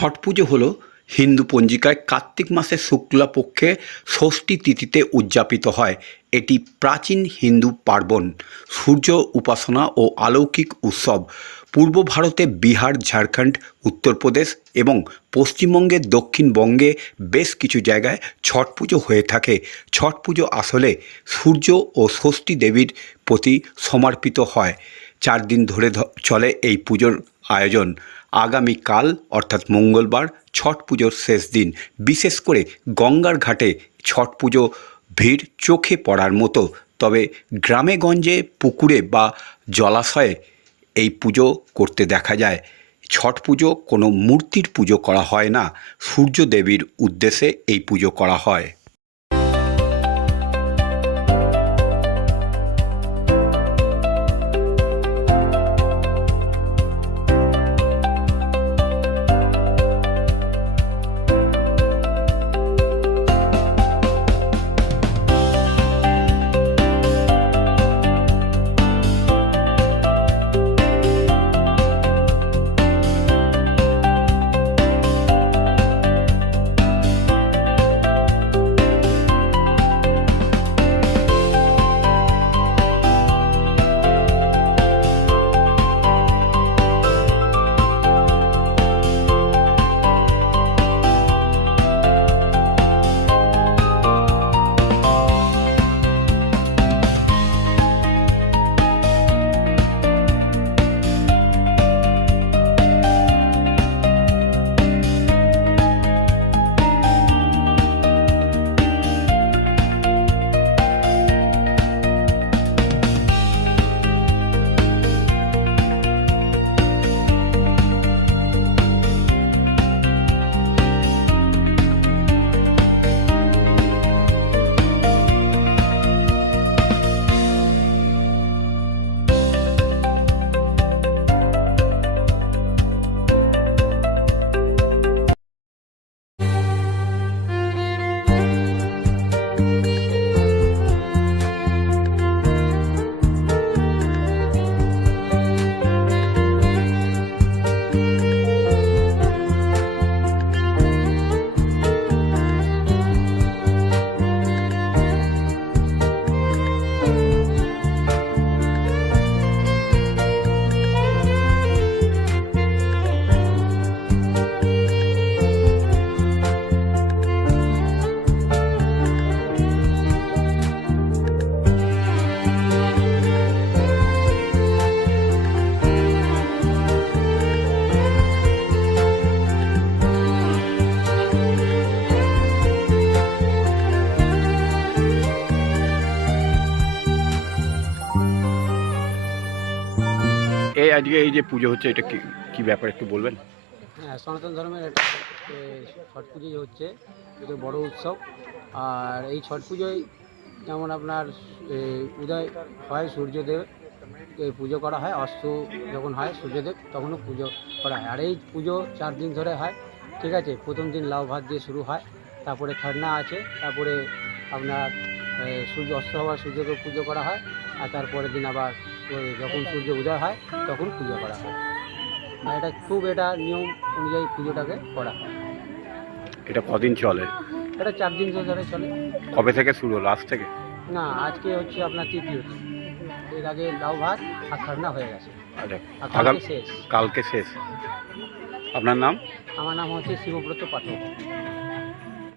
ছট পুজো হলো হিন্দু পঞ্জিকায় কার্তিক মাসে শুক্লা পক্ষে ষষ্ঠী তিথিতে উদযাপিত হয়। এটি প্রাচীন হিন্দু পার্বণ, সূর্য উপাসনা ও অলৌকিক উৎসব। পূর্ব ভারতে বিহার, ঝাড়খণ্ড, উত্তরপ্রদেশ এবং পশ্চিমবঙ্গের দক্ষিণবঙ্গে বেশ কিছু জায়গায় ছট পুজো হয়ে থাকে। ছট পুজো আসলে সূর্য ও ষষ্ঠী দেবীর প্রতি সমর্পিত হয়। চার দিন ধরে চলে এই পুজোর আয়োজন। আগামীকাল, অর্থাৎ মঙ্গলবার, ছট পুজোর শেষ দিন। বিশেষ করে গঙ্গার ঘাটে ছট পুজো ভিড় চোখে পড়ার মতো। তবে গ্রামে গঞ্জে, পুকুরে বা জলাশয়ে এই পুজো করতে দেখা যায়। ছট পুজো কোনো মূর্তির পুজো করা হয় না। সূর্য দেবীর উদ্দেশ্যে এই পুজো করা হয়। এই আজকে এই যে পুজো হচ্ছে এটা কি কি ব্যাপার একটু বলবেন? হ্যাঁ সনাতন ধর্মের একটা, ছট পুজো হচ্ছে এটা বড় উৎসব। আর এই ছট পুজোয় যেমন আপনার উদয় হয় সূর্যদেব পুজো করা হয় অস্ত যখন হয় সূর্যদেব তখনও পুজো করা হয়। আর এই পুজো চার দিন ধরে হয় ঠিক আছে? প্রথম দিন লাউ ভাত দিয়ে শুরু হয় তারপরে খারনা আছে তারপরে আপনার সূর্য অস্ত হওয়ার সূর্যকে পুজো করা হয় আর তারপরের দিন আবার যখন সূর্য উদয় হয় তখন পুজো করা হয়। আর এটা খুব এটা নিয়ম অনুযায়ী পুজোটাকে করা হয়। এটা কদিন চলে? এটা চার দিন ধরে চলে। কবে থেকে শুরু হলো? আজ থেকে? না আজকে হচ্ছে আপনার তৃতীয় দিন। এর আগে লাউ ভাত আর খারনা হয়ে গেছে। আচ্ছা কালকে শেষ। কালকে শেষ। আপনার নাম? আমার নাম হচ্ছে শিবব্রত পাঠক।